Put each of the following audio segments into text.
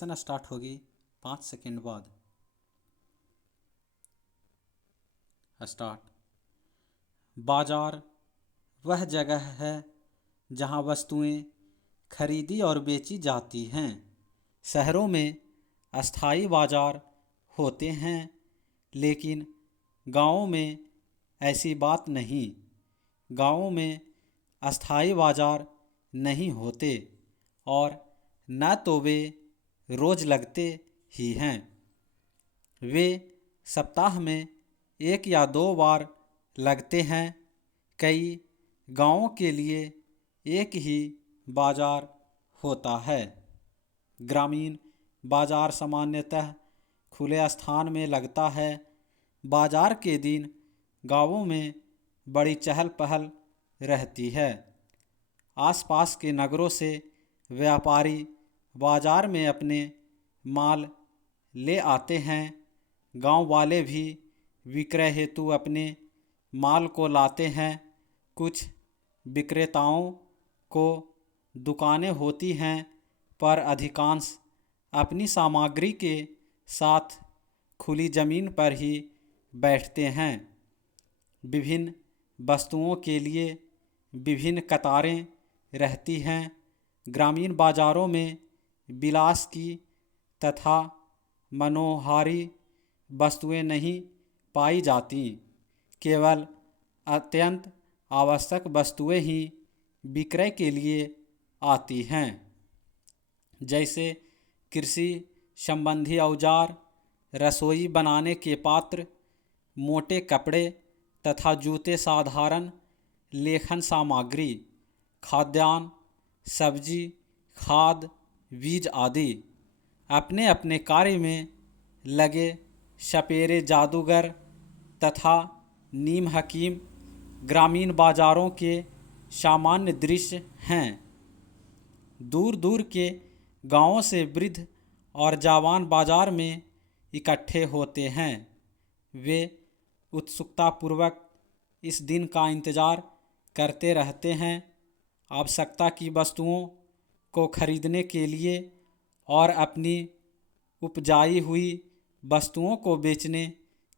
Narration start होगी 5 second बाद। Start. बाजार वह जगह है जहां वस्तुएं खरीदी और बेची जाती हैं। शहरों में अस्थायी बाजार होते हैं, लेकिन गांवों में ऐसी बात नहीं। गांवों में अस्थायी बाजार नहीं होते और न तो वे रोज लगते ही हैं। वे सप्ताह में 1 या 2 बार लगते हैं। कई गांवों के लिए एक ही बाजार होता है। ग्रामीण बाजार सामान्यतः खुले स्थान में लगता है। बाजार के दिन गांवों में बड़ी चहल पहल रहती है। आसपास के नगरों से व्यापारी बाजार में अपने माल ले आते हैं। गांव वाले भी विक्रय हेतु अपने माल को लाते हैं। कुछ विक्रेताओं को दुकानें होती हैं, पर अधिकांश अपनी सामग्री के साथ खुली जमीन पर ही बैठते हैं। विभिन्न वस्तुओं के लिए विभिन्न कतारें रहती हैं। ग्रामीण बाजारों में विलास की तथा मनोहारी वस्तुएं नहीं पाई जाती। केवल अत्यंत आवश्यक वस्तुएं ही विक्रय के लिए आती हैं, जैसे कृषि संबंधी औजार, रसोई बनाने के पात्र, मोटे कपड़े तथा जूते, साधारण लेखन सामग्री, खाद्यान्न, सब्जी, खाद, बीज आदि। अपने अपने कार्य में लगे सपेरे जादूगर तथा नीम हकीम ग्रामीण बाजारों के सामान्य दृश्य हैं। दूर दूर के गांवों से वृद्ध और जवान बाजार में इकट्ठे होते हैं। वे उत्सुकतापूर्वक इस दिन का इंतजार करते रहते हैं। आवश्यकता की वस्तुओं को खरीदने के लिए और अपनी उपजाई हुई वस्तुओं को बेचने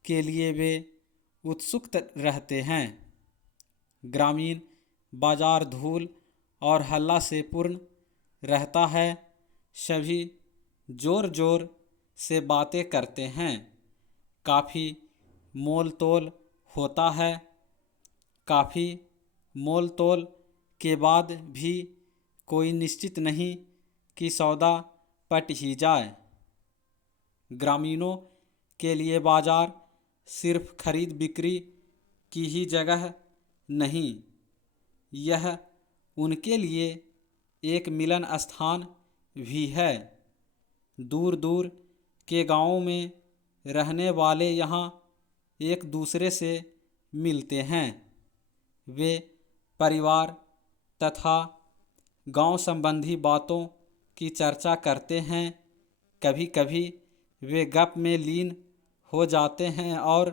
के लिए वे उत्सुक रहते हैं। ग्रामीण बाजार धूल और हल्ला से पूर्ण रहता है। सभी जोर जोर से बातें करते हैं। काफ़ी मोल तोल होता है। काफ़ी मोल तोल के बाद भी कोई निश्चित नहीं कि सौदा पट ही जाए। ग्रामीणों के लिए बाजार सिर्फ खरीद बिक्री की ही जगह नहीं, यह उनके लिए एक मिलन स्थान भी है। दूर दूर के गांवों में रहने वाले यहाँ एक दूसरे से मिलते हैं। वे परिवार तथा गांव संबंधी बातों की चर्चा करते हैं। कभी कभी वे गप में लीन हो जाते हैं और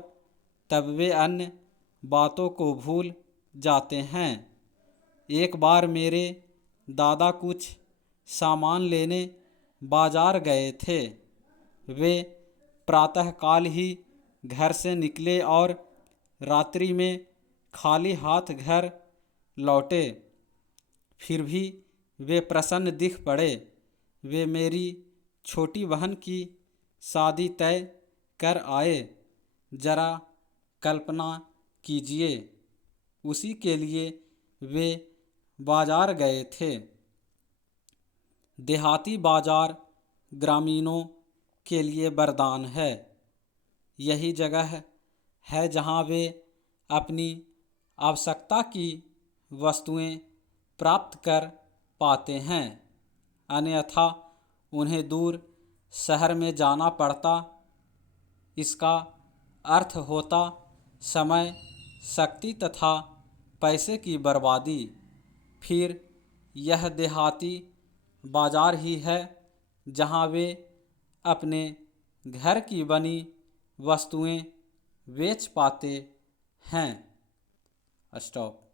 तब वे अन्य बातों को भूल जाते हैं। एक बार मेरे दादा कुछ सामान लेने बाजार गए थे। वे प्रातःकाल ही घर से निकले और रात्रि में खाली हाथ घर लौटे। फिर भी वे प्रसन्न दिख पड़े। वे मेरी छोटी बहन की शादी तय कर आए। जरा कल्पना कीजिए, उसी के लिए वे बाजार गए थे। देहाती बाजार ग्रामीणों के लिए वरदान है। यही जगह है जहां वे अपनी आवश्यकता की वस्तुएं प्राप्त कर पाते हैं, अन्यथा उन्हें दूर शहर में जाना पड़ता। इसका अर्थ होता समय, शक्ति तथा पैसे की बर्बादी। फिर यह देहाती बाजार ही है जहां वे अपने घर की बनी वस्तुएं बेच पाते हैं। स्टॉप।